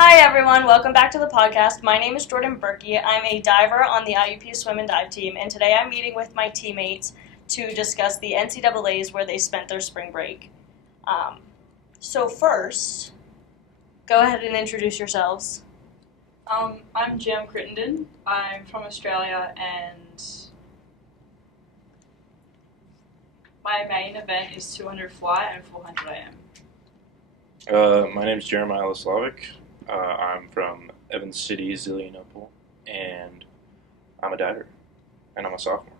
Hi everyone, welcome back to the podcast. My name is Jordan Berkey. I'm a diver on the IUP swim and dive team, and today I'm meeting with my teammates to discuss the NCAAs where they spent their spring break. So first, go ahead and introduce yourselves. I'm Crittenden. I'm from Australia, and my main event is 200 fly and 400 AM. My name is Laslavic. I'm from Evans City, Indianapolis, and I'm a diver, and I'm a sophomore.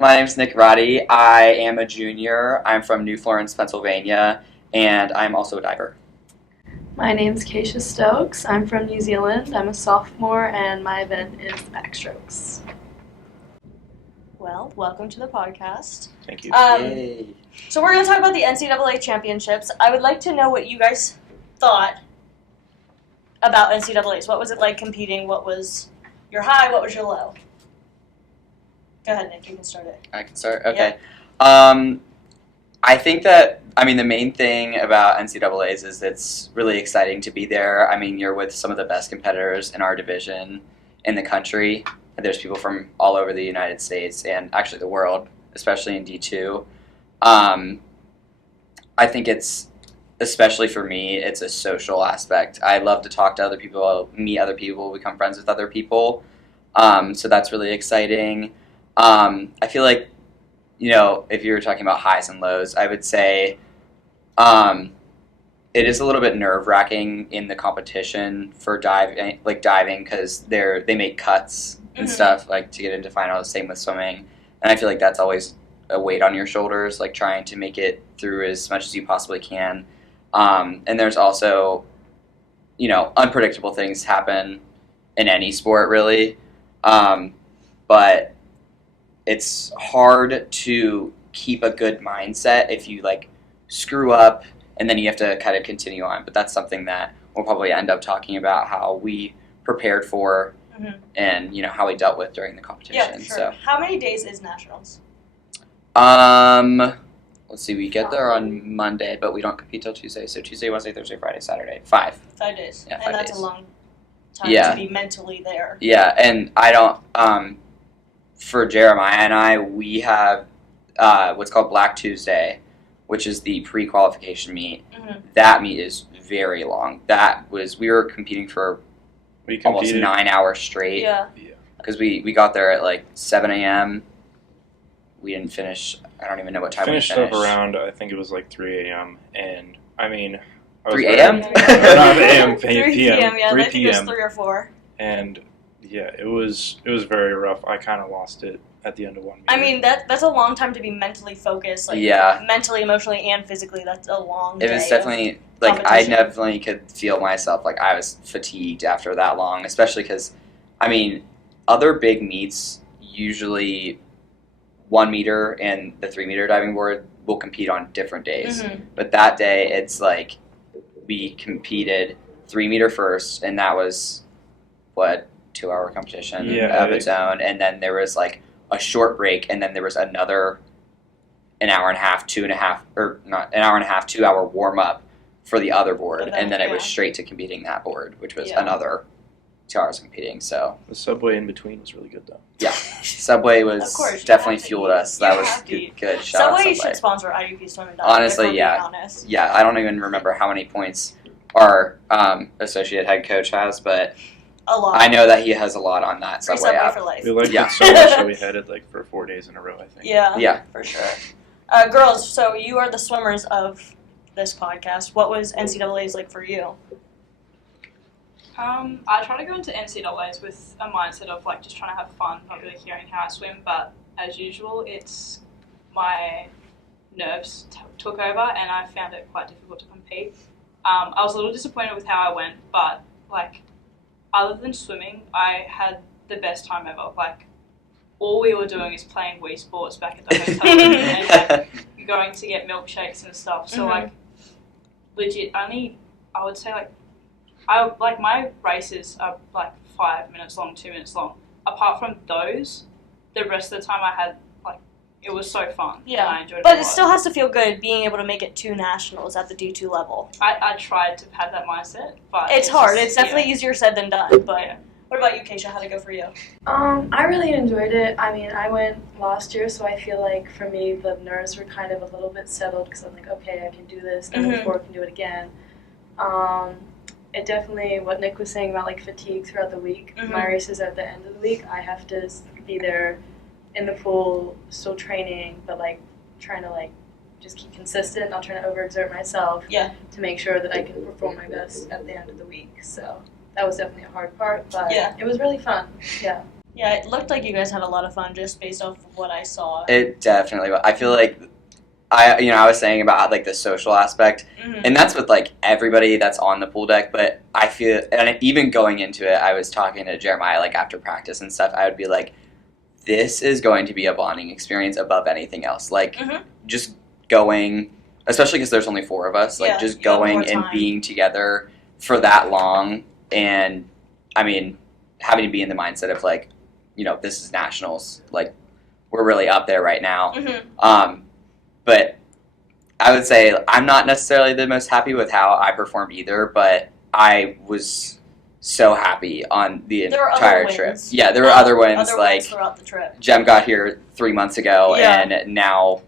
My name's Roddy. I am a junior. I'm from New Florence, Pennsylvania, and I'm also a diver. My name's Kasha Stokes. I'm from New Zealand. I'm a sophomore, and my event is backstrokes. Well, welcome to the podcast. Thank you. Yay. So we're going to talk about the NCAA championships. I would like to know what you guys thought about NCAAs. What was it like competing? What was your high? What was your low? Go ahead, Nick. You can start it. I can start? Okay. I think that, the main thing about NCAAs is it's really exciting to be there. You're with some of the best competitors in our division in the country. There's people from all over the United States and actually the world, especially in D2. I think it's, especially for me, it's a social aspect. I love to talk to other people, meet other people, become friends with other people. So that's really exciting. I feel like, if you were talking about highs and lows, I would say it is a little bit nerve-wracking in the competition for diving because they make cuts and stuff to get into finals. Same with swimming, and I feel like that's always a weight on your shoulders, trying to make it through as much as you possibly can. And there's also, unpredictable things happen in any sport, really. But it's hard to keep a good mindset if you, screw up and then you have to kind of continue on. But that's something that we'll probably end up talking about, how we prepared for and, how we dealt with during the competition. Yeah, sure. So, how many days is nationals? let's see, we get there on Monday, but we don't compete till Tuesday. So Tuesday, Wednesday, Thursday, Friday, Saturday. 5. 5 days. Yeah, 5 and that's days. a long time to be mentally there. Yeah, and I don't, for Jeremiah and I, we have what's called Black Tuesday, which is the pre-qualification meet. That meet is very long. We were competing for almost 9 hours straight. Yeah. Because we got there at 7 a.m. We didn't finish, I don't even know what time we finished. Up around, I think it was 3 a.m. And, I was 3 a.m.? Not a.m., 3 p.m., yeah. 3 I think it was 3 or 4. And, yeah, it was very rough. I kind of lost it at the end of one meter. That's a long time to be mentally focused. Mentally, emotionally, and physically. That's a long day. It was definitely, I definitely could feel myself, I was fatigued after that long, especially because, other big meets, usually 1 meter and the 3 meter diving board will compete on different days. But that day, it's we competed 3 meter first, and that was, 2-hour competition of its own. And then there was a short break, and then there was another an hour and a half, 2-hour warm up for the other board. And then it was straight to competing that board, which was another 2 hours of competing. So the subway in between was really good, though. Yeah, Subway was definitely fueled us. That was good. Subway should sponsor IUP swim and dive. Honestly, yeah. Yeah, I don't even remember how many points our associate head coach has, but a lot. I know that he has a lot on that Subway app. For life. We liked it so much that we had it for 4 days in a row, I think. Yeah, for sure. Girls, so you are the swimmers of this podcast. What was NCAAs like for you? I try to go into NCAAs with a mindset of just trying to have fun, not really caring how I swim, but as usual, it's my nerves took over and I found it quite difficult to compete. I was a little disappointed with how I went, but other than swimming, I had the best time ever. All we were doing is playing Wii Sports back at the hotel and going to get milkshakes and stuff. So legit, only I would say my races are 5 minutes long, 2 minutes long. Apart from those, the rest of the time I had it was so fun. Yeah. And I enjoyed it But a it lot. still has to feel good being able to make it to nationals at the D2 level. I tried to have that mindset, but It's hard. just- It's definitely easier said than done. But Yeah. what about you, Kasha? How'd it go for you? I really enjoyed it. I mean, I went last year, so I feel like for me the nerves were kind of a little bit settled because I'm like, okay, I can do this. Then Mhm. before I can do it again. It definitely, what Nick was saying about like fatigue throughout the week. Mhm. My races at the end of the week, I have to be there in the pool, still training, but like trying to like just keep consistent, not trying to overexert myself. Yeah. To make sure that I can perform my best at the end of the week. So that was definitely a hard part, but Yeah. it was really fun. Yeah. Yeah, it looked like you guys had a lot of fun just based off of what I saw. It definitely. I feel like I was saying about like the social aspect, Mhm. and that's with like everybody that's on the pool deck. But I feel, and even going into it, I was talking to Jeremiah like after practice and stuff. I would be like, this is going to be a bonding experience above anything else. Like Mhm. just going, especially because there's only 4 of us. Like Yeah, just you have more going and time. being together for that long, and I mean, having to be in the mindset of like, this is nationals. Like we're really up there right now. Mhm. But I would say I'm not necessarily the most happy with how I performed either, but I was so happy on the There were other entire trip. wins. Yeah, there were other wins. Other Like wins throughout the trip. Jem got here 3 months ago, Yeah. and now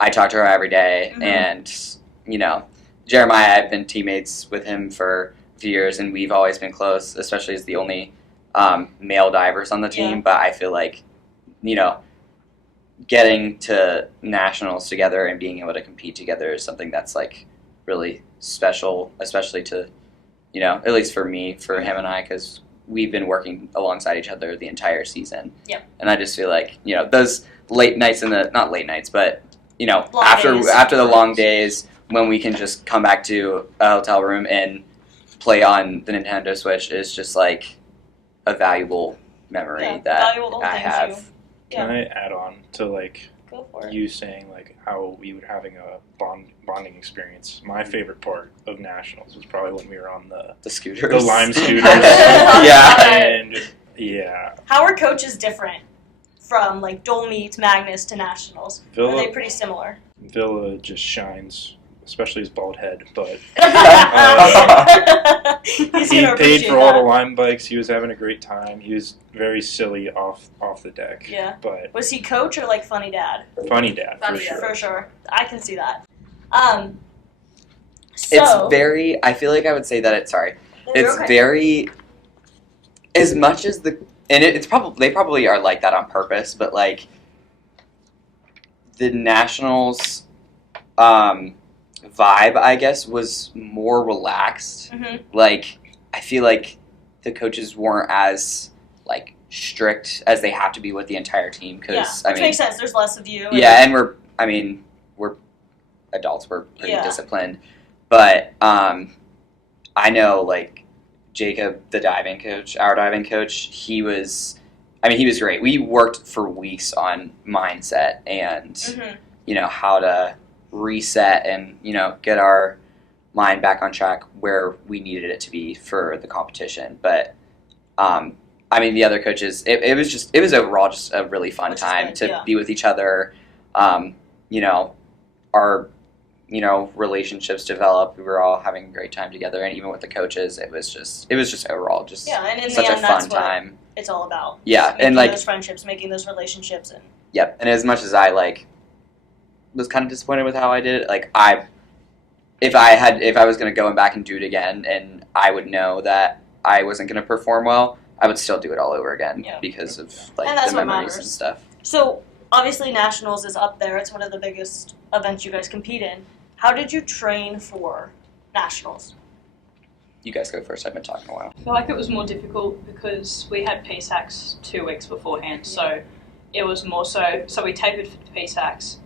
I talk to her every day. Mhm. And Jeremiah, I've been teammates with him for a few years, and we've always been close, especially as the only male divers on the team. Yeah. But I feel like getting to nationals together and being able to compete together is something that's like really special, especially to at least for me, for him and I, because we've been working alongside each other the entire season. Yep. And I just feel like those late nights not late nights, but Long after days. the long days when we can just come back to a hotel room and play on the Nintendo Switch is just like a valuable memory Yeah, that valuable I things have. Yeah. Can I add on to like Go for it. you saying like how we were having a bonding experience? My favorite part of nationals was probably when we were on the Scooters. lime scooters. Yeah. And yeah, How are coaches different from like Dole Meets, Magnus to nationals? Are they pretty similar? Villa just shines, especially his bald head. But He's he gonna paid appreciate for all the that. lime bikes. He was having a great time. He was very silly off the deck. Yeah. But Was he coach or like funny dad? funny dad for Funny dad. sure. For sure. I can see that. So It's very. I feel like I would say that it's sorry. It's okay. very. As much as it's probably they probably are like that on purpose, but like the nationals vibe, I guess, was more relaxed. Mhm. Like I feel like the coaches weren't as like strict as they have to be with the entire team Yeah, because which makes sense. There's less of you. and- yeah, and we're adults, we're pretty Yeah. disciplined. But I know like Jacob, the diving coach, our diving coach, he was great. We worked for weeks on mindset and Mhm. how to reset and get our mind back on track where we needed it to be for the competition. But the other coaches, it was overall just a really fun Which is time good, to yeah. be with each other. Our relationships developed. We were all having a great time together, and even with the coaches, it was just overall just Yeah, and in such the a end, fun that's what time. it's all about. Yeah, Just making and like those friendships, making those relationships, and yep. And as much as I like was kind of disappointed with how I did it, like if I was going to go back and do it again, and I would know that I wasn't going to perform well, I would still do it all over again Yeah. because of like And that's the what memories matters. and stuff. So, obviously, Nationals is up there. It's one of the biggest events you guys compete in. How did you train for Nationals? You guys go first. I've been talking a while. I feel like it was more difficult because we had PSACs 2 weeks beforehand, so it was more so we tapered for PSACs,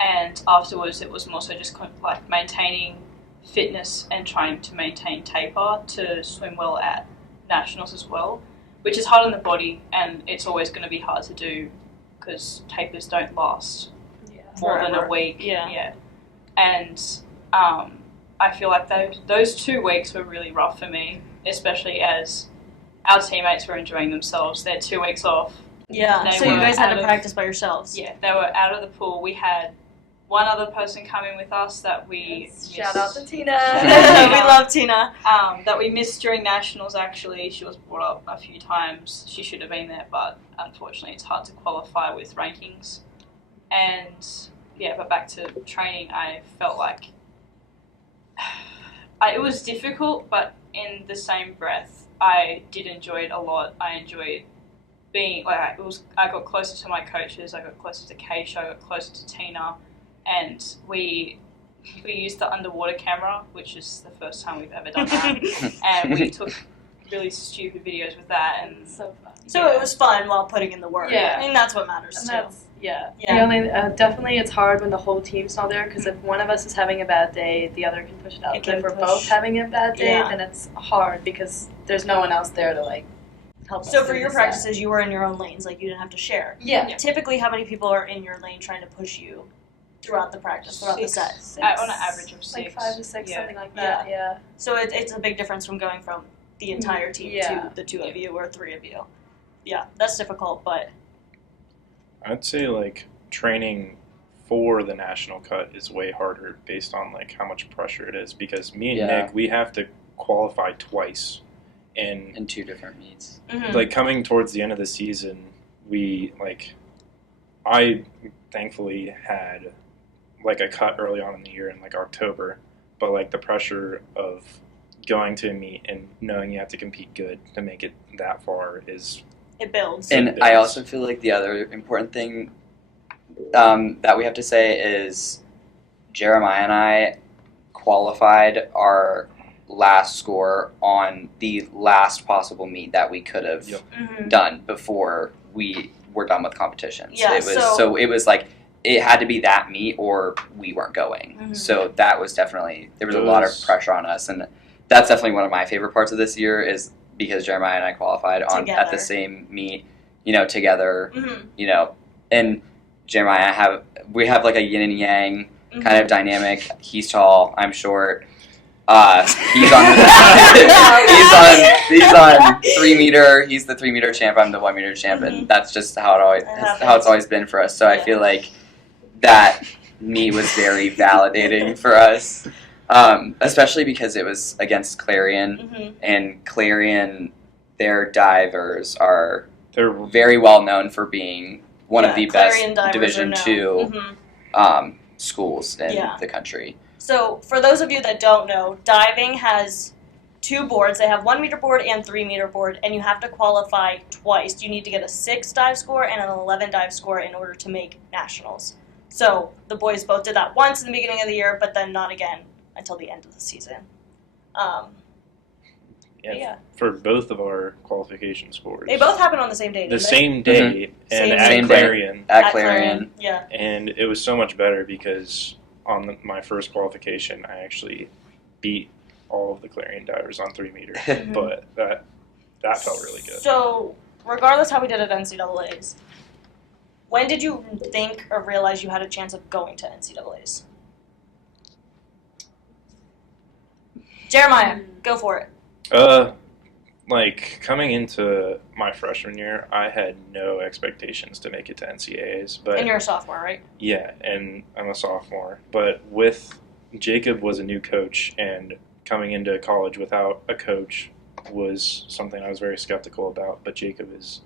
and afterwards it was more so just kind of like maintaining fitness and trying to maintain taper to swim well at Nationals as well, which is hard on the body, and it's always going to be hard to do because tapers don't last more than a Forever. week. Yeah. And I feel like those 2 weeks were really rough for me, especially as our teammates were enjoying themselves. Their 2 weeks off, Yeah, They so you were guys had out to of- practice by yourselves. Yeah, they were out of the pool. We had one other person coming with us that we Shout out to Tina. We love Tina. that we missed during nationals. Actually, she was brought up a few times. She should have been there, but unfortunately, it's hard to qualify with rankings. And yeah, but back to training, I felt like it was difficult, but in the same breath, I did enjoy it a lot. I enjoyed being like I got closer to my coaches. I got closer to Kasha. I got closer to Tina, and we used the underwater camera, which is the first time we've ever done that, and we took really stupid videos with that, and So fun. So it was fun while putting in the work. Yeah. And that's what matters And too. that's, yeah. Yeah. The only, definitely it's hard when the whole team's not there because if one of us is having a bad day, the other can push it out. It But if can we're push. both having a bad day, Yeah. then it's hard because there's no one else there to like help us. So for through your the practices, you were in your own lanes, like you didn't have to share. set. Yeah. Typically, how many people are in your lane trying to push you throughout the practice, throughout the set? On an average of 6. Like 5 to 6, Yeah. something like that. Yeah. So it's a big difference from going from the entire team Yeah. to the 2 of you or 3 of you. Yeah, that's difficult, but I'd say like training for the national cut is way harder based on like how much pressure it is because me and Yeah. Nick, we have to qualify twice, and in 2 different meets. like coming towards the end of the season, I thankfully had like a cut early on in the year in like October, but like the pressure of going to a meet and knowing you have to compete good to make it that far is it builds. And I also feel like the other important thing that we have to say is Jeremiah and I qualified our last score on the last possible meet that we could have Yep. done before we were done with competitions. Yeah, it was so- it was like it had to be that meet or we weren't going. Mhm. So that was definitely there was a lot of pressure on us, and that's definitely one of my favorite parts of this year is because Jeremiah and I qualified at Together. the same meet, together, Mhm. and Jeremiah we have like a yin and yang Mhm. kind of dynamic. He's tall, I'm short. He's on he's on 3 meter. He's the 3 meter champ. I'm the 1 meter champ, and that's just how It happens. it's always been for us. So I Yeah. feel like that meet was very validating for us, especially because it was against Clarion, Mhm. and Clarion, their divers are they're very well known for being one of Yeah, the Clarion best divers Division are 2 known. schools in Yeah. the country. So, for those of you that don't know, diving has 2 boards. They have 1 meter board and 3 meter board, and you have to qualify twice. You need to get a 6 dive score and an 11 dive score in order to make nationals. So, the boys both did that once in the beginning of the year, but then not again until the end of the season. Yeah. for both of our qualification scores. They both happened on the same day, the didn't same day and Same at day. Clarion, At Clarion. Yeah. and it was so much better because on my first qualification, I actually beat all of the Clarion divers on 3 meter, Mhm. but that felt really good. So, regardless how we did at NCAAs, when did you think or realize you had a chance of going to NCAAs? Jeremiah, go for it. Like coming into my freshman year, I had no expectations to make it to NCAAs, but And you're a sophomore, right? yeah, and I'm a sophomore. But Jacob was a new coach, and coming into college without a coach was something I was very skeptical about. But Jacob is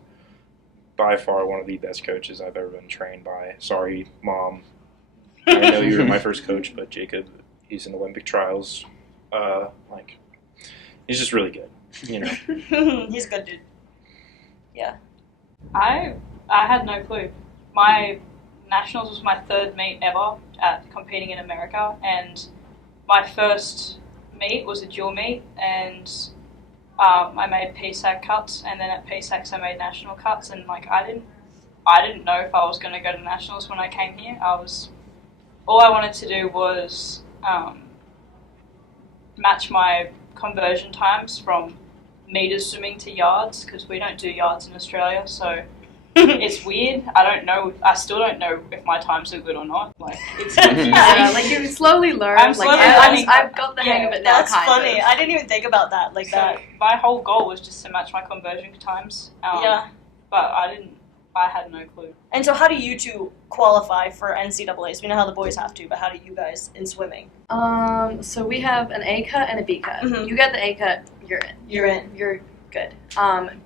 by far one of the best coaches I've ever been trained by. Sorry, Mom. I know you were my first coach, but Jacob, he's in Olympic trials. He's just really good, He's a good dude. I had no clue. My nationals was my 3rd meet ever at competing in America, and my first meet was a dual meet, and I made PSAC cuts, and then at PSACs I made national cuts, and I didn't know if I was going to go to nationals when I came here. All I wanted to do was match my conversion times from meters swimming to yards, because we don't do yards in Australia, so it's weird. I still don't know if my times are good or not. It's confusing. Yeah, you slowly learn. I'm slowly learning. I've got the hang of it now. That's kind funny. Of. I didn't even think about that like So that. my whole goal was just to match my conversion times. Yeah. But I didn't I had no clue. And so how do you two qualify for NCAAs? We know how the boys have to, but how do you guys in swimming? So we have an A cut and a B cut. Mhm. You get the A cut, you're in. You're in. You're good.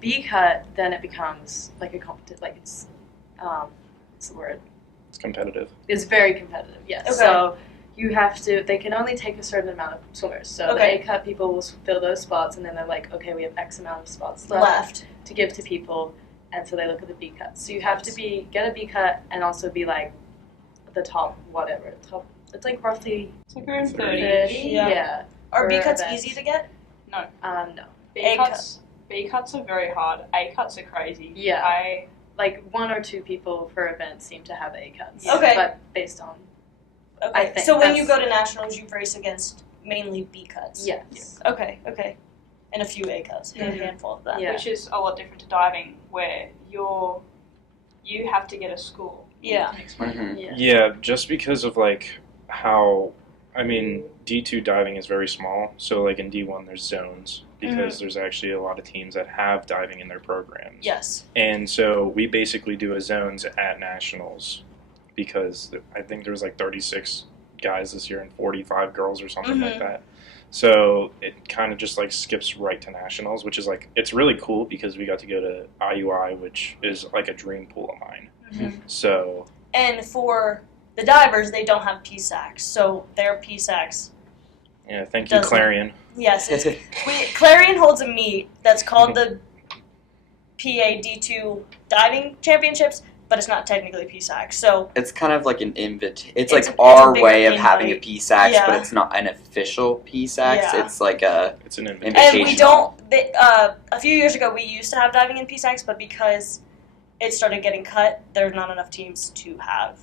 B cut, then it becomes like a competitive, like it's, what's the word? It's competitive. It's very competitive, yes. Okay. So you have to, they can only take a certain amount of swimmers. So Okay. the A cut people will fill those spots, and then they're like, okay, we have X amount of spots left to give to people, and so they look at the B cut. So you have to get a B cut and also be like the top whatever. It's like roughly It's like around 30. 30. Yeah. Yeah. Are B For cuts events. easy to get? No. No. B cuts are very hard. A cuts are crazy. Yeah. Like 1 or 2 people per event seem to have A cuts. Okay. But based on Okay. I think So when you that's- go to nationals, you race against mainly B cuts. yes. Okay. And a few A cuts. A Mhm. handful of that. Yeah. Which is a lot different to diving, where you have to get a school. Yeah. You can explain. Mhm. Yeah. Yeah, just because of like how, I mean, D2 diving is very small. So like in D1 there's zones because there's actually a lot of teams that have diving in their programs. Yes. And so we basically do a zones at nationals because I think there's like 36 guys this year and 45 girls or something like that. So it kind of just like skips right to nationals, which is like, it's really cool because we got to go to IUI, which is like a dream pool of mine. Mhm. So And for the divers, they don't have PSACs, so their PSACs. yeah, thank you, Doesn't- Clarion. Yes, Clarion holds a meet that's called the PAD2 Diving Championships, but it's not technically PSAC. So It's kind of like an invite. It's It's like a our bigger way of having a invite. PSAX, Yeah. but it's not an official PSAX. Yeah. It's like a It's an invitation. and we Invitational. don't. A few years ago, we used to have diving in PSACs, but because it started getting cut, there's not enough teams to have.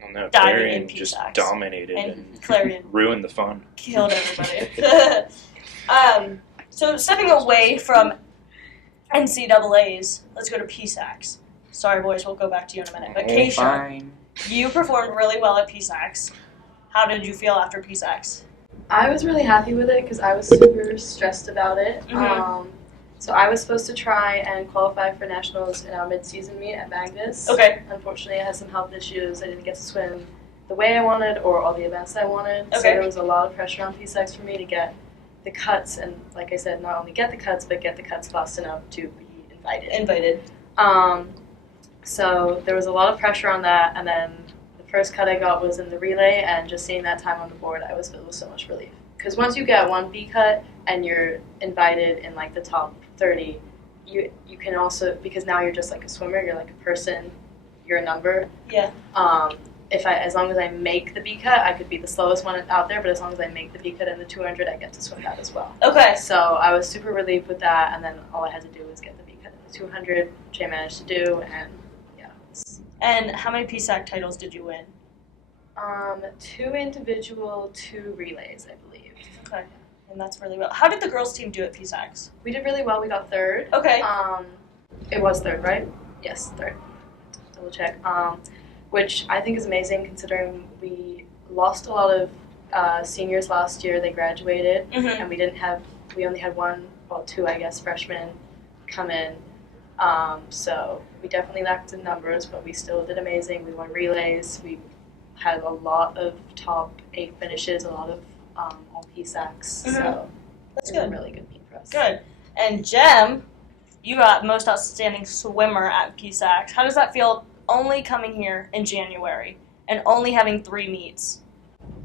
Well, no, diving Clarion in just PSACs. dominated And and Clarion ruined the fun. killed everybody. So stepping away from NCAAs, let's go to PSACs. Sorry, boys, we'll go back to you in a minute. But Kasha, fine. you performed really well at PSACs. How did you feel after PSACs? I was really happy with it because I was super stressed about it. Mhm. So I was supposed to try and qualify for nationals in our mid-season meet at Magnus. Okay. Unfortunately, I had some health issues. I didn't get to swim the way I wanted or all the events I wanted. So Okay. there was a lot of pressure on PSACs for me to get the cuts and, like I said, not only get the cuts, but get the cuts fast enough to be invited. So there was a lot of pressure on that, and then the first cut I got was in the relay, and just seeing that time on the board, I was filled with so much relief. Because once you get one B cut and you're invited in like the top 30, you can also, because now you're just like a swimmer, you're like a person, you're a number. Yeah. As long as I make the B cut, I could be the slowest one out there, but as long as I make the B cut in the 200, I get to swim that as well. Okay. So I was super relieved with that, and then all I had to do was get the B cut in the 200, which I managed to do, and yeah. And how many PSAC titles did you win? 2 individual, 2 relays, I believe. Okay. And that's really well. How did the girls' team do at PSACs? We did really well. We got 3rd. Okay. It was 3rd, right? Yes, 3rd. Double check. Which I think is amazing considering we lost a lot of seniors last year. They graduated, Mhm. and we only had 2, I guess, freshmen come in. So we definitely lacked in numbers, but we still did amazing. We won relays. We had a lot of top 8 finishes, a lot of all PSACs. Mhm. So That's it was good. a really good meet for us. Good. And Jem, you got most outstanding swimmer at PSACs. How does that feel only coming here in January and only having 3 meets?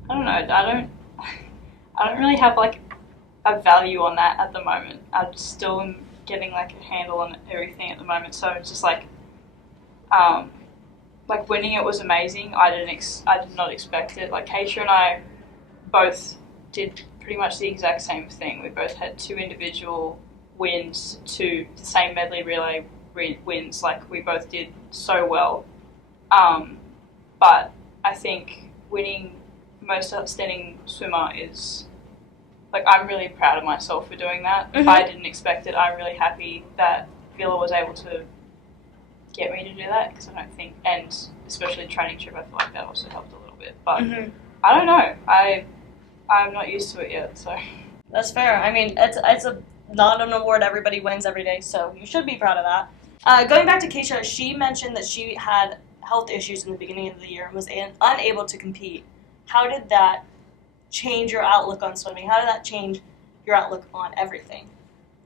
I don't know. I don't really have like a value on that at the moment. I'm still getting like a handle on everything at the moment. So it's just like winning it was amazing. I did not expect it. Like Kasha and I both did pretty much the exact same thing. We both had 2 individual wins, 2 the same medley relay wins. Like we both did so well. But I think winning most outstanding swimmer is, like, I'm really proud of myself for doing that. Mhm. I didn't expect it. I'm really happy that Villa was able to get me to do that because I don't think, and especially training trip, I feel like that also helped a little bit. But Mhm. I don't know. I'm not used to it yet, so. That's fair. I mean, it's not an award everybody wins every day, so you should be proud of that. Going back to Kasha, she mentioned that she had health issues in the beginning of the year and was unable to compete. How did that change your outlook on swimming? How did that change your outlook on everything?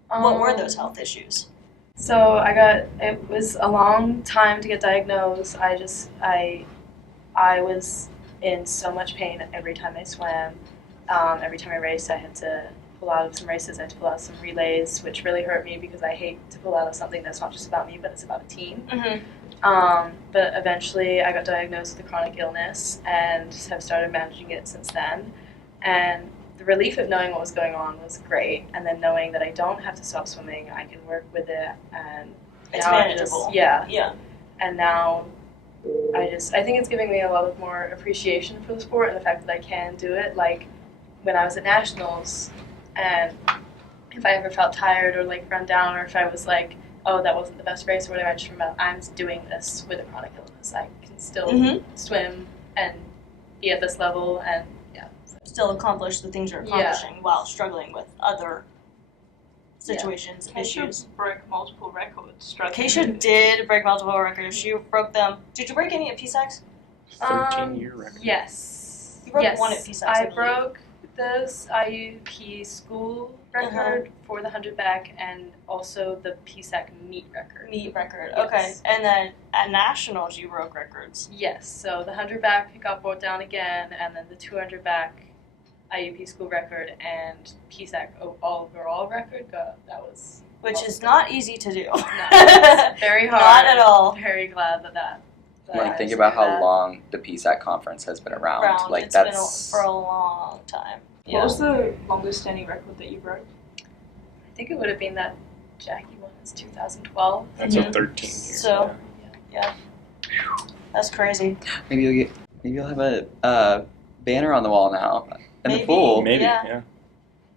What were those health issues? So it was a long time to get diagnosed. I was in so much pain every time I swam. Every time I raced, I had to pull out of some races. I had to pull out some relays, which really hurt me because I hate to pull out of something that's not just about me, but it's about a team. But eventually I got diagnosed with a chronic illness and have started managing it since then. And the relief of knowing what was going on was great. And then knowing that I don't have to stop swimming, I can work with it. And It's now manageable. Yeah. And now I think it's giving me a lot of more appreciation for the sport and the fact that I can do it. Like when I was at nationals, and if I ever felt tired or like run down, or if I was like, oh, that wasn't the best race or whatever, I just remember I'm doing this with a chronic illness. I can still swim and be at this level, and still accomplish the things you're accomplishing while struggling with other situations and issues. Broke multiple records. struggling Kasha with- did break multiple records. She broke them. Did you break any at PSACs? 13-year record. Yes. You broke yes. one at PSACs, I I believe. broke this IUP school record for the 100 back and also the PSAC meet record. Meet record. Yes. Okay. And then at nationals, you broke records. Yes, so the 100 back got brought down again, and then the 200 back IUP school record and PSAC overall record that was Which also is not easy to do. very hard. Not at all. Very glad that Like, I think was about doing how that. long the PSAC conference has been around. Like, It's that's been for a long time. What was the longest standing record that you broke? I think it would have been that Jackie one. It's 2012. That's a 13 years. So, that's crazy. maybe you'll have a banner on the wall now in Maybe. the pool. Maybe, Yeah. yeah.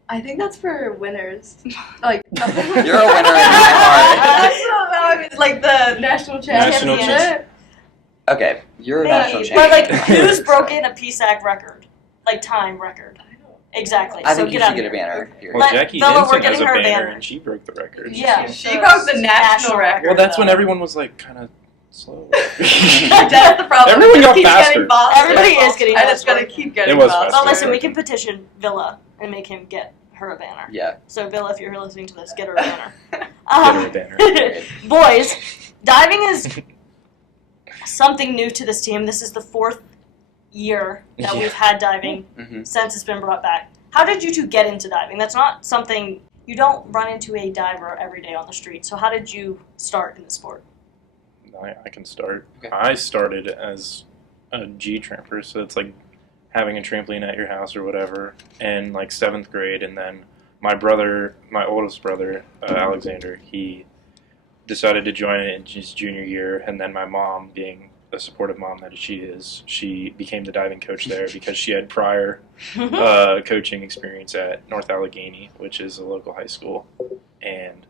I think that's for winners. Like You're a winner in my heart. like the national National championship. Okay, you're a Maybe. national But, champion. like, who's broken a PSAC record? Like, time record. Exactly. I so think you get should out get a here. banner. Here. Well, But Jackie Bella, we're Hinson has getting a her a banner, banner. and she broke the record. Yeah. She broke the national record. Well, that's when though. everyone was, like, kind of slow. That's the problem. Everyone It got keeps faster. getting faster. Everybody is getting And it's faster. gonna keep getting It was faster. faster. Well, listen, we can petition Villa and make him get her a banner. Yeah. So, Villa, if you're listening to this, get her a banner. Get her a banner. Boys, diving is something new to this team. This is the 4th year that Yeah. we've had diving hmm since it's been brought back. How did you two get into diving? That's not something, you don't run into a diver every day on the street. So how did you start in the sport? I can start. Okay. I started as a G tramper, so it's like having a trampoline at your house or whatever, in like 7th grade, and then my oldest brother, Alexander, he decided to join it in his junior year, and then my mom, being a supportive mom that she is, she became the diving coach there because she had prior coaching experience at North Allegheny, which is a local high school, and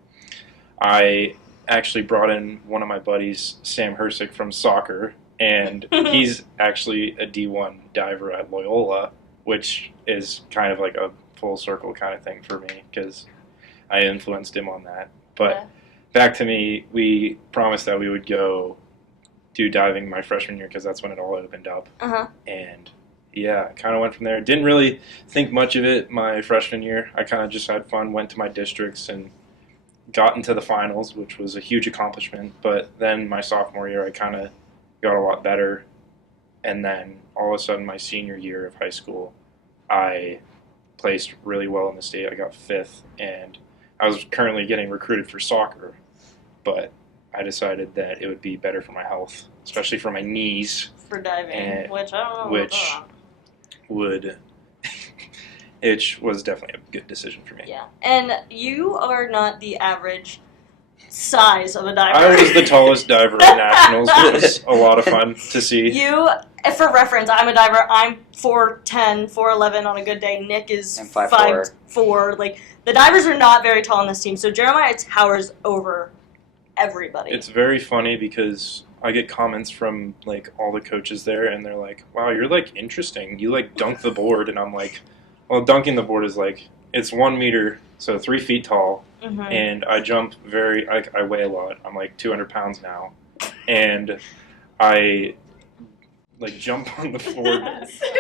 I actually brought in one of my buddies, Sam Hersick, from soccer, and he's actually a D1 diver at Loyola, which is kind of like a full circle kind of thing for me because I influenced him on that. But back to me, we promised that we would go do diving my freshman year because that's when it all opened up. Uh-huh. And yeah, kind of went from there. Didn't really think much of it my freshman year. I kind of just had fun, went to my districts, and got into the finals, which was a huge accomplishment. But then my sophomore year, I kind of got a lot better. And then all of a sudden, my senior year of high school, I placed really well in the state. I got 5th, and I was currently getting recruited for soccer. But I decided that it would be better for my health, especially for my knees, For diving, which I don't know. which which was definitely a good decision for me. Yeah. And you are not the average size of a diver. I was the tallest diver at nationals, which was a lot of fun to see. You, for reference, I'm a diver. I'm 4'10", 4'11" on a good day. Nick is I'm 5'4". 5'4". Like, the divers are not very tall on this team, so Jeremiah towers over everybody. It's very funny because I get comments from like all the coaches there, and they're like, "Wow, you're like interesting. You like dunk the board," and I'm like, "Well, dunking the board is like it's 1 meter, so 3 feet tall, Mm-hmm. and I jump I weigh a lot. I'm like 200 pounds now, and I jump on the floor.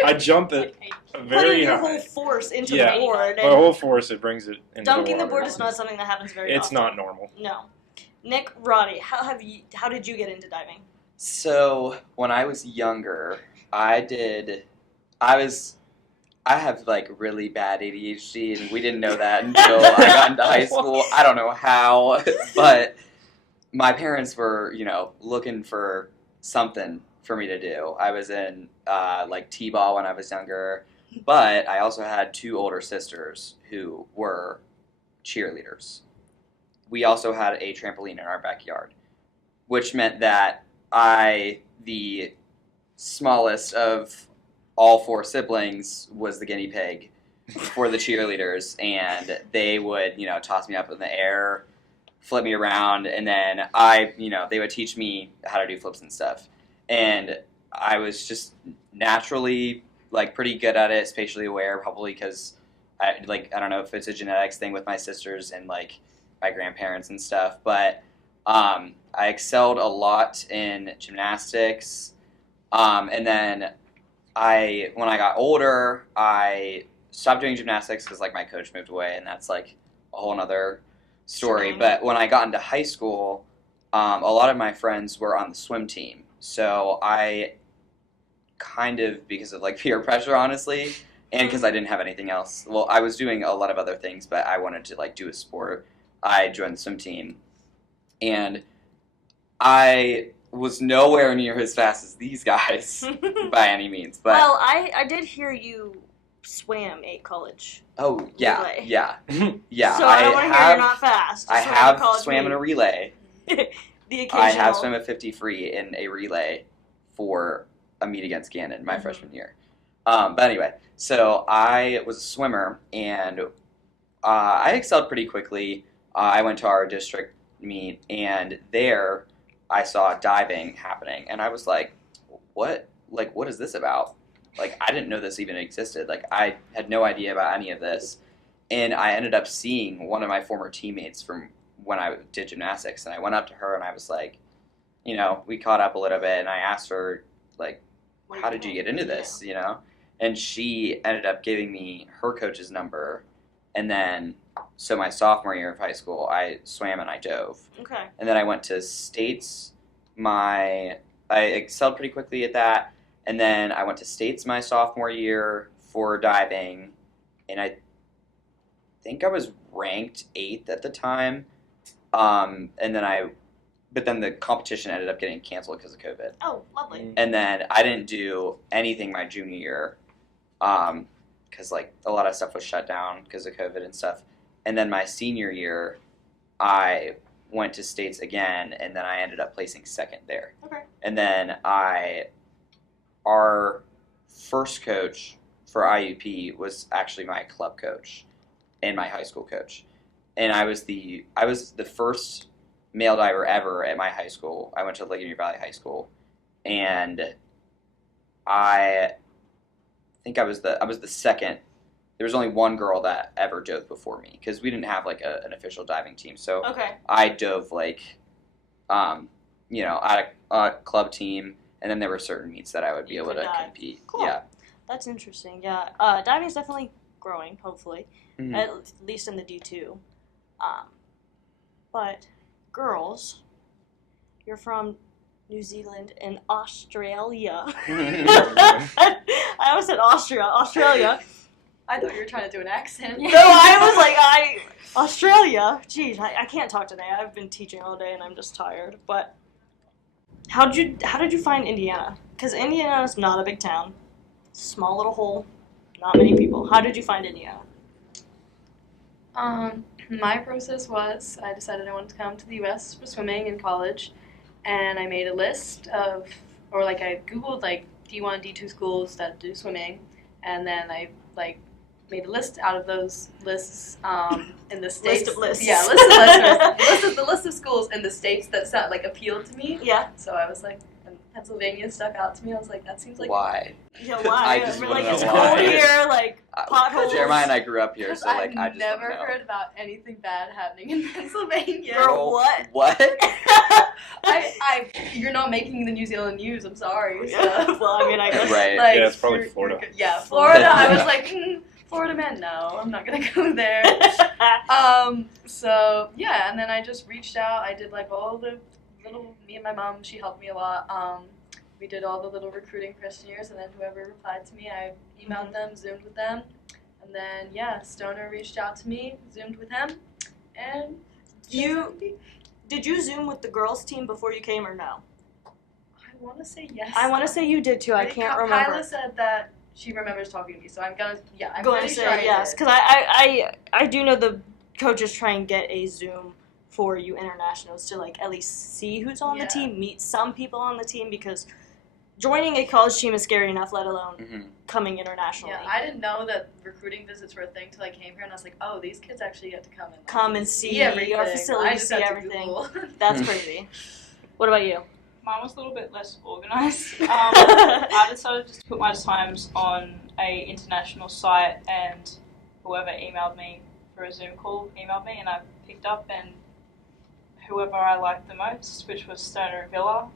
I jump it very Putting your high. whole force into Yeah. the board. My And whole force, it brings it into dunking the water. board is not something that happens very It's often. not normal. No. Nick, Roddy, how did you get into diving? So when I was younger, I have like really bad ADHD, and we didn't know that until I got into high school. I don't know how, but my parents were, looking for something for me to do. I was in like t-ball when I was younger, but I also had 2 older sisters who were cheerleaders. We also had a trampoline in our backyard, which meant that the smallest of all 4 siblings, was the guinea pig for the cheerleaders, and they would, toss me up in the air, flip me around, and then they would teach me how to do flips and stuff. And I was just naturally, pretty good at it, spatially aware, probably because, I don't know if it's a genetics thing with my sisters and, my grandparents and stuff, but I excelled a lot in gymnastics, and then when I got older, I stopped doing gymnastics because my coach moved away, and that's a whole nother story. Same. But when I got into high school, a lot of my friends were on the swim team, so I kind of, because of peer pressure, honestly, and because I didn't have anything else. Well, I was doing a lot of other things, but I wanted to do a sport. I joined the swim team, and I was nowhere near as fast as these guys by any means. But Well, I did hear you swam a college. oh yeah, relay. yeah. So I don't want to hear you're not fast. I Swam a have college swam in a meet. relay. The occasional. I have swam a 50 free in a relay for a meet against Gannon my freshman year. But anyway, so I was a swimmer, and I excelled pretty quickly. I went to our district meet, and there I saw diving happening, and I was like, what is this about? I didn't know this even existed. I had no idea about any of this. And I ended up seeing one of my former teammates from when I did gymnastics, and I went up to her, and I was like, we caught up a little bit, and I asked her, how did you get into this, And she ended up giving me her coach's number, and then, so my sophomore year of high school, I swam and I dove. Okay. And then I went to states. I excelled pretty quickly at that. And then I went to states my sophomore year for diving. And I think I was ranked 8th at the time. But then the competition ended up getting canceled because of COVID. Oh, lovely. And then I didn't do anything my junior year because a lot of stuff was shut down because of COVID and stuff. And then my senior year, I went to states again, and then I ended up placing 2nd there. Okay. And then our first coach for IUP was actually my club coach and my high school coach. And I was the first male diver ever at my high school. I went to Ligonier Valley High School, and I think I was the second. There was only one girl that ever dove before me because we didn't have an official diving team. So Okay. I dove at a club team, and then there were certain meets that I would be You able could to dive. compete. Cool. Yeah. That's interesting. Yeah. Diving is definitely growing, hopefully, Mhm. at least in the D2. But girls, you're from New Zealand and Australia. I almost said Austria. Australia. I thought you were trying to do an accent. No, I was like, Australia. Jeez, I can't talk today. I've been teaching all day and I'm just tired. But how did you find Indiana? Because Indiana's not a big town, small little hole, not many people. How did you find Indiana? My process was I decided I wanted to come to the U.S. for swimming in college, and I made a list I Googled D1, D2 schools that do swimming, and then I made a list out of those lists in the states. List of lists. Yeah, list of listeners. The list of schools in the states that appealed to me. Yeah. So I was like, Pennsylvania stuck out to me. I was like, that seems like Why? Yeah, why? I just We're wanna like, know it's why. cold here, like, potholes. Jeremiah and I grew up here, so like I I've just never wanna know. heard about anything bad happening in Pennsylvania. Girl, what? What? You're not making the New Zealand news. I'm sorry. So. Well, I mean, I guess. Right. Like, Yeah, it's probably you're Florida. good. Yeah, Florida. I was like, Florida man, no, I'm not gonna go there. So yeah, and then I just reached out. I did like all the little. Me and my mom, she helped me a lot. We did all the little recruiting questionnaires, and then whoever replied to me, I emailed them, Zoomed with them, and then yeah, Stoner reached out to me, Zoomed with him, and Did you Zoom with the girls' team before you came or no? I want to say yes. I want to say you did too. I can't remember. Kyla said that she remembers talking to me, so I'm gonna I'm going to pretty say sure I yes, did. because I do know the coaches try and get a Zoom for you internationals to like at least see who's on the Yeah. team, meet some people on the team, because joining a college team is scary enough, let alone Mhm. coming internationally. Yeah, I didn't know that recruiting visits were a thing till I came here, and I was like, oh, these kids actually get to come and see everything. our facility, I just see got to everything. Google. That's crazy. What about you? Mine was a little bit less organised. I decided just to put my times on a international site, and whoever emailed me for a Zoom call emailed me, and I picked up, and whoever I liked the most, which was Stoner and Villa,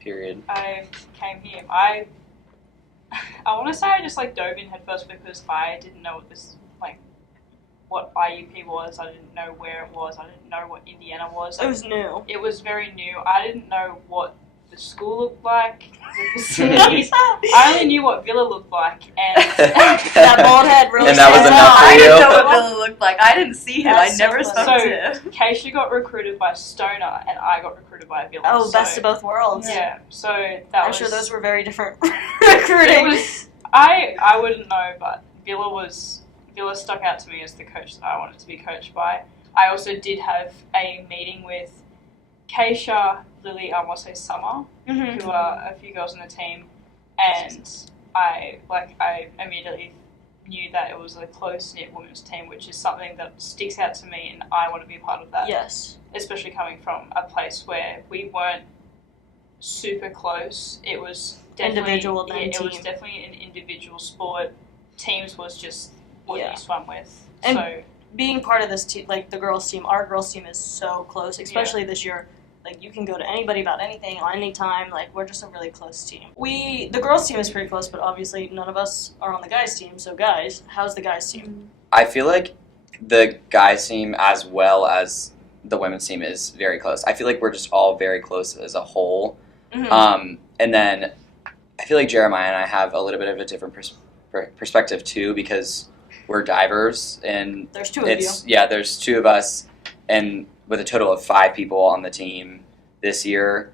Period. I came here. I want to say I just like dove in head first because I didn't know what IUP was. I didn't know where it was. I didn't know what Indiana was. It was new. It was very new. I didn't know what the school looked like, the facilities. I only knew what Villa looked like, and That bald head really And that was stands enough out. for I you? didn't know what Villa looked like. I didn't see him. That's I never so spoke funny. to him. Kasha got recruited by Stoner, and I got recruited by Villa. Oh, so, best of both worlds. Yeah, so that I'm was. sure those were very different It recruiting. was. I wouldn't know, but Villa stuck out to me as the coach that I wanted to be coached by. I also did have a meeting with Kasha, Lily, I want to say Summer, who are a few girls on the team, and I immediately knew that it was a close-knit women's team, which is something that sticks out to me, and I want to be a part of that. Yes. Especially coming from a place where we weren't super close. It was definitely Individual then it was team. definitely an individual sport. Teams was just what Yeah. you swam with. And so being part of this team, like the girls' team, our girls' team is so close, especially this year. Like, you can go to anybody about anything on any time. Like, we're just a really close team. The girls' team is pretty close, but obviously none of us are on the guys' team. So, guys, how's the guys' team? I feel like the guys' team as well as the women's team is very close. I feel like we're just all very close as a whole. Mm-hmm. And then I feel like Jeremiah and I have a little bit of a different perspective too, because we're divers, and There's two of you. there's two of us, and with a total of 5 people on the team this year.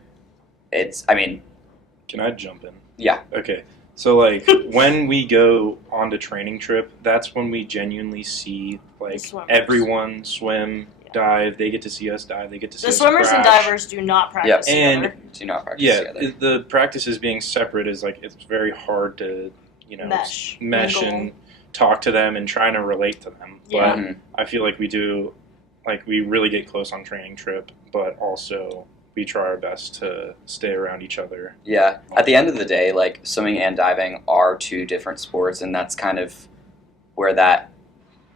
Can I jump in? Yeah. Okay. So, like, when we go on to training trip, that's when we genuinely see, like, swimmers. everyone swim, dive. They get to see us dive. They get to see The us swimmers and crash. divers do not practice And together. do not practice Yeah, together. the practices being separate is, like, it's very hard to, mesh Mingle. and talk to them and trying to relate to them. Yeah. But Mhm. I feel like we really get close on training trip, but also we try our best to stay around each other. Yeah. At the end of the day, like, swimming and diving are 2 different sports, and that's kind of where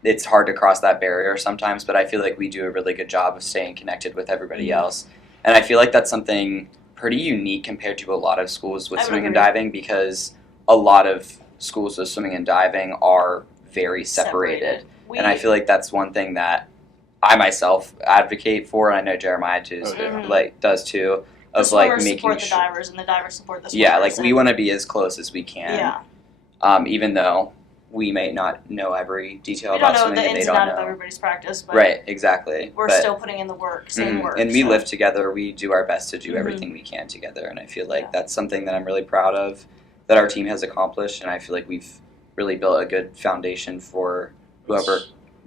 it's hard to cross that barrier sometimes, but I feel like we do a really good job of staying connected with everybody Mm-hmm. else. And I feel like that's something pretty unique compared to a lot of schools with I would swimming and agree. diving, because a lot of schools with swimming and diving are very separated. And I feel like that's one thing that I myself advocate for, and I know Jeremiah too, Mhm. does too, the of like swimmers making support the sure. divers, and the divers support the swimmers. Yeah, like we and- want to be as close as we can. Yeah. Even though we may not know every detail We don't about know swimming, the and they ins and don't outs of know. everybody's practice, but Right, exactly. we're But- still putting in the work, same Mhm. work. And we so. live together. We do our best to do Mhm. everything we can together, and I feel like Yeah. that's something that I'm really proud of that our team has accomplished, and I feel like we've really built a good foundation for whoever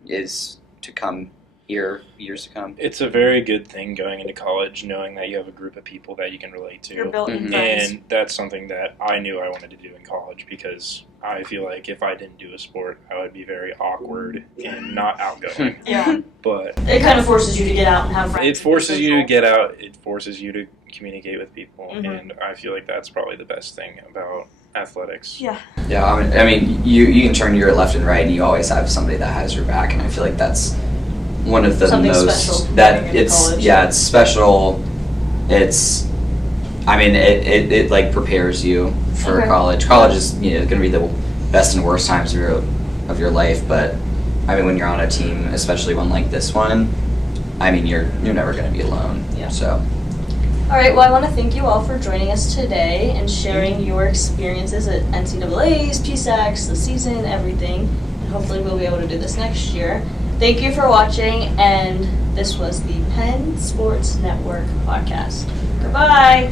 is to come here years to come. It's a very good thing going into college, knowing that you have a group of people that you can relate to. You're building Mhm. friends. And that's something that I knew I wanted to do in college, because I feel like if I didn't do a sport, I would be very awkward and not outgoing. Yeah. But It kind of forces you to get out and have friends. it forces you to get out. It forces you to communicate with people, Mhm. and I feel like that's probably the best thing about athletics. Yeah. Yeah, I mean, you can turn your left and right, and you always have somebody that has your back, and I feel like that's one of the Something most special that going into it's college. it's special. It's, I mean, it like prepares you for Okay. college. College is going to be the best and worst times of your life, but I mean, when you're on a team, especially one like this one, I mean, you're never going to be alone. Yeah. So. All right, well, I want to thank you all for joining us today and sharing your experiences at NCAAs, PSACs, the season, everything. And hopefully we'll be able to do this next year. Thank you for watching, and this was the Penn Sports Network podcast. Goodbye.